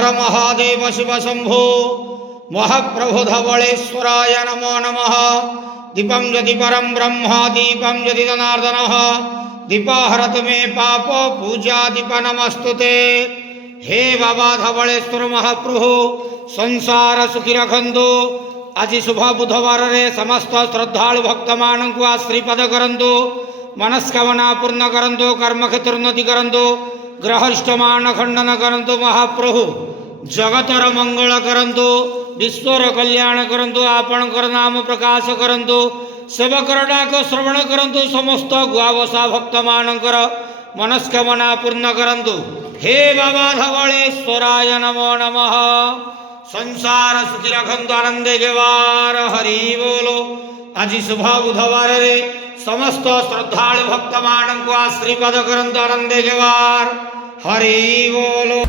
हर महादेव शिव शंभो महाप्रभु धवलेश्वराय नमो नमः। दीपं यदि परं ब्रह्म दीपं यदि जनार्दनः दीपाहरतु मे पाप पूजा दीप नमस्तुते। हे बाबा धवलेश्वर महाप्रभु संसार सुखी रखंतु। आज शुभ बुधवार रे समस्त श्रद्धालु भक्त मानक आश्रीपद करंतु। मनस्कामना पूर्ण करंतु। कर्म क्षेत्र उन्नति करंतु। ग्रहष्टमान खंडन करंतु। महाप्रभु जगतर मंगल करंतु। विश्वर कल्याण करंतु। आपणकर नाम प्रकाश करंतु। सेवकर डाक श्रवण करंतु। समस्त गुआवसा भक्त मानकर मनस्कामना पूर्ण करंतु। हे बाबा धवलेश्वराय नमो नमः। संसार सुखी रखंतु। आनंदे जवार हरि बोलो। आज शुभ बुधवार रे समस्त श्रद्धालु भक्त मानक आश्रीपद करंतु। आनंदे जवार हरि बोलो।